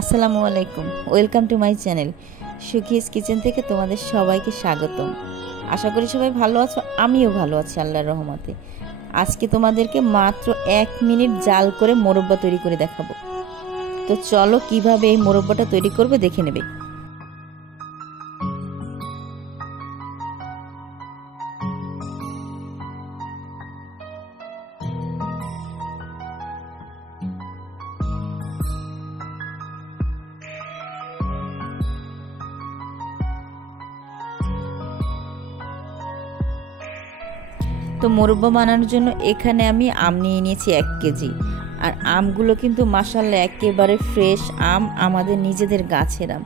আসসালামু আলাইকুম, welcome to my channel Sukhi's kitchen থেকে তোমাদের সবাইকে স্বাগতম। আশা করি সবাই ভালো আছো, আমিও ভালো আছি আল্লাহর রহমতে। আজকে তোমাদেরকে মাত্র 1 মিনিট জাল করে মোরব্বা তৈরি করে দেখাবো। তো চলো কিভাবে এই মোরব্বাটা তৈরি করবে দেখে নেবে। তো মোরব্বা বানানোর জন্য এখানে আমি আম নিয়ে নিয়েছি 1 কেজি। আর আমগুলো কিন্তু মাশাআল্লাহ একেবারে ফ্রেশ আম, আমাদের নিজেদের গাছের আম।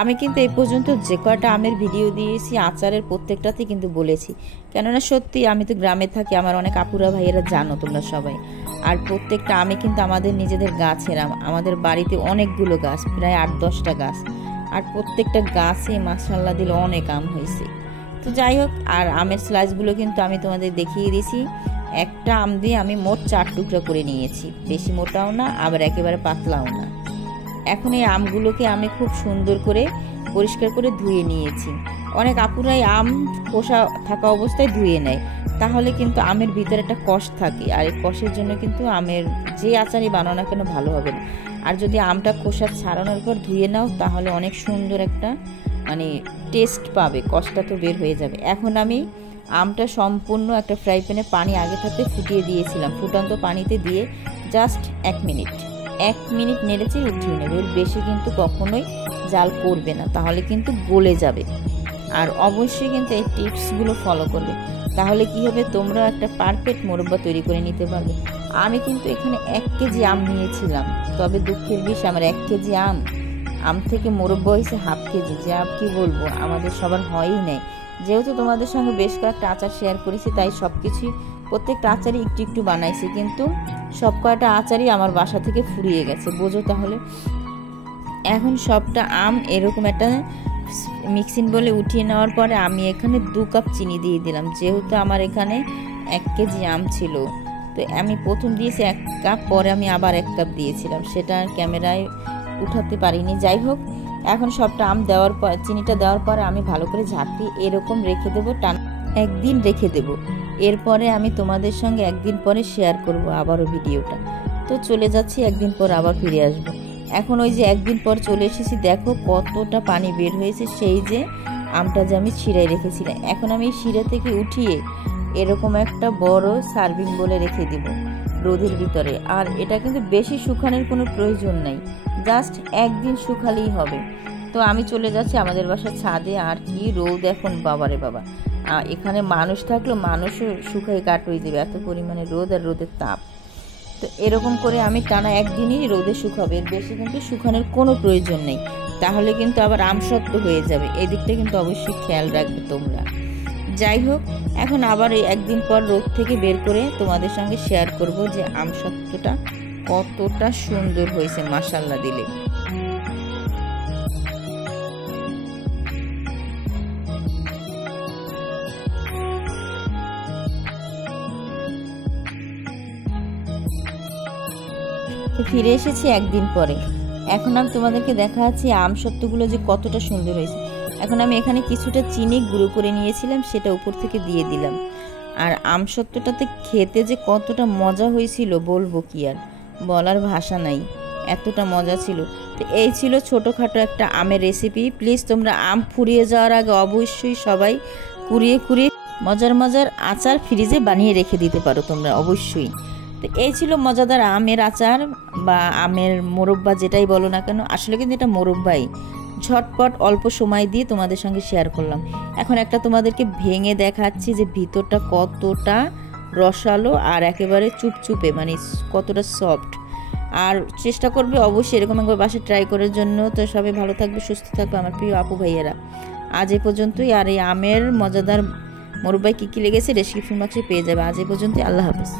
আমি কিন্তু এই পর্যন্ত যে কয়টা আমের ভিডিও দিয়েছি আচারের প্রত্যেকটাতে কিন্তু বলেছি, কেননা সত্যি আমি তো গ্রামে থাকি, আমার অনেক আপুরা ভাইয়েরা জানো তোমরা সবাই। আর প্রত্যেকটা আমে কিন্তু আমাদের নিজেদের গাছের আম, আমাদের বাড়িতে অনেকগুলো গাছ, প্রায় 8-10টা গাছ। আর প্রত্যেকটা গাছে মাশাআল্লাহ দিলে অনেক আম হয়েছে। তো যাই হোক, আর আমের স্লাইসগুলো কিন্তু আমি তোমাদের দেখিয়ে দিয়েছি। একটা আম দিয়ে আমি মোট 4 টুকরা করে নিয়েছি, বেশি মোটাও না আবার একেবারে পাতলাও না। এখন এই আমগুলোকে আমি খুব সুন্দর করে পরিষ্কার করে ধুয়ে নিয়েছি। অনেক আপুরাই আম খোসা থাকা অবস্থায় ধুয়ে নেয়, তাহলে কিন্তু আমের ভিতরে একটা কষ থাকে, আর এই কষের জন্য কিন্তু আমের যে আচারই বানানো না কেন ভালো হবে না। আর যদি আমটা খোসা ছাড়ানোর পর ধুয়ে নাও তাহলে অনেক সুন্দর একটা টেস্ট পাবে, কষটা তো বের হয়ে যাবে। এখন আমি আমটা সম্পূর্ণ একটা ফ্রাই প্যানে পানি আগে থাকতে ফুটিয়ে দিয়েছিলাম, ফুটন্ত পানিতে দিয়ে জাস্ট 1 মিনিট নেড়েচে উঠিয়ে নেবে। এর বেশি কিন্তু কখনোই জাল করবে না, তাহলে কিন্তু গলে যাবে। আর অবশ্যই কিন্তু এই টিপসগুলো ফলো করবে, তাহলে কি হবে, তোমরা একটা পারফেক্ট মোরব্বা তৈরি করে নিতে পারবে। আমি কিন্তু এখানে 1 কেজি আম নিয়েছিলাম, তবে দুঃখের বিষয় আমার 1 কেজি আম থেকে মোরব্বা হয়েছে ½ কেজি, যা কি বলবো, আমাদের সবার হয়ই নেই। যেহেতু তোমাদের সঙ্গে বেশ কয়েকটা আচার শেয়ার করেছি, তাই সব কিছুই প্রত্যেকটা আচারই একটু একটু বানাইছি, কিন্তু সব কয়টা আচারই আমার বাসা থেকে ফুরিয়ে গেছে, বোঝো তাহলে। এখন সবটা আম এরকম একটা মিক্সিং বলে উঠিয়ে নেওয়ার পরে আমি এখানে 2 কাপ চিনি দিয়ে দিলাম। যেহেতু আমার এখানে 1 কেজি আম ছিল, তো আমি প্রথম দিয়েছি 1 কাপ, পরে আমি আবার 1 কাপ দিয়েছিলাম, সেটা ক্যামেরায় উঠাতে পারিনি। যাই হোক, এখন সবটা আম দেওয়ার পর, চিনিটা দেওয়ার পরে আমি ভালো করে ঝাঁকি এরকম রেখে দেবো, একদিন রেখে দেব। এরপরে আমি তোমাদের সঙ্গে একদিন পরে শেয়ার করব আবারও ভিডিওটা। তো চলে যাচ্ছি, একদিন পর আবার ফিরে আসব। এখন ওই যে একদিন পর চলে এসেছি, দেখো কতটা পানি বের হয়েছে, সেই যে আমটা যে আমি ছিঁড়াই রেখেছিলাম। এখন আমি শিরা থেকে উঠিয়ে এরকম একটা বড় সার্ভিং বলে রেখে দিব রোদের ভিতরে। আর এটা কিন্তু বেশি শুকানোর কোনো প্রয়োজন নাই, জাস্ট একদিন শুকালেই হবে। তো আমি চলে যাচ্ছি আমাদের বাসার ছাদে। আর কি রোদ এখন, বাবারে বাবা, এখানে মানুষ থাকলেও মানুষও শুকাই কাট হয়ে যাবে, এত পরিমাণে রোদ আর রোদের তাপ। তো এরকম করে আমি টানা একদিনই রোদে শুকাবো, এর বেশি কিন্তু শুকানোর কোনো প্রয়োজন নেই, তাহলে কিন্তু আবার আম শক্ত হয়ে যাবে। এই দিকটা কিন্তু অবশ্যই খেয়াল রাখবে তোমরা। যাই হোক, এখন আবার এই একদিন পর রোদ থেকে বের করে তোমাদের সঙ্গে শেয়ার করব যে আম শক্তটা কতটা সুন্দর হয়েছে মাশাআল্লাহ দিলে। তো ফিরে এসেছি একদিন পরে। এখন আমি তোমাদেরকে দেখাচ্ছি আম সত্ত্বগুলো যে কতটা সুন্দর হয়েছে। এখন আমি এখানে কিছুটা চিনি গুঁড়ো করে নিয়েছিলাম, সেটা উপর থেকে দিয়ে দিলাম। আর আম সত্ত্বটাতে খেতে যে কতটা মজা হয়েছিল বলবো কি, আর বলার ভাষা নাই, এতটা মজা ছিল। তো এই ছিল ছোটোখাটো একটা আমের রেসিপি। প্লিজ তোমরা আম ফুরিয়ে যাওয়ার আগে অবশ্যই সবাই কুড়িয়ে মজার আচার ফ্রিজে বানিয়ে রেখে দিতে পারো তোমরা অবশ্যই। তো এই ছিল মজাদার আমের আচার বা আমের মোরব্বা, যেটাই বলো না কেন, আসলে কিন্তু এটা মোরব্বাই। ঝটপট অল্প সময় দিয়ে তোমাদের সঙ্গে শেয়ার করলাম। এখন একটা তোমাদেরকে ভেঙে দেখাচ্ছি যে ভিতরটা কতটা রসালো আর একেবারে চুপচুপে, কতটা সফট। আর চেষ্টা করবে অবশ্যই এরকম একবার বাসায় ট্রাই করার জন্য। তো সবাই ভালো থাকবে, সুস্থ থাকবে আমার প্রিয় আপু ভাইয়েরা। আজ এই পর্যন্তই। আর এই আমের মজাদার মোরব্বাই কী কী লেগেছে ডেসক্রিপশন বক্সে পেয়ে যাবে। আজ এই পর্যন্তই, আল্লাহ হাফেজ।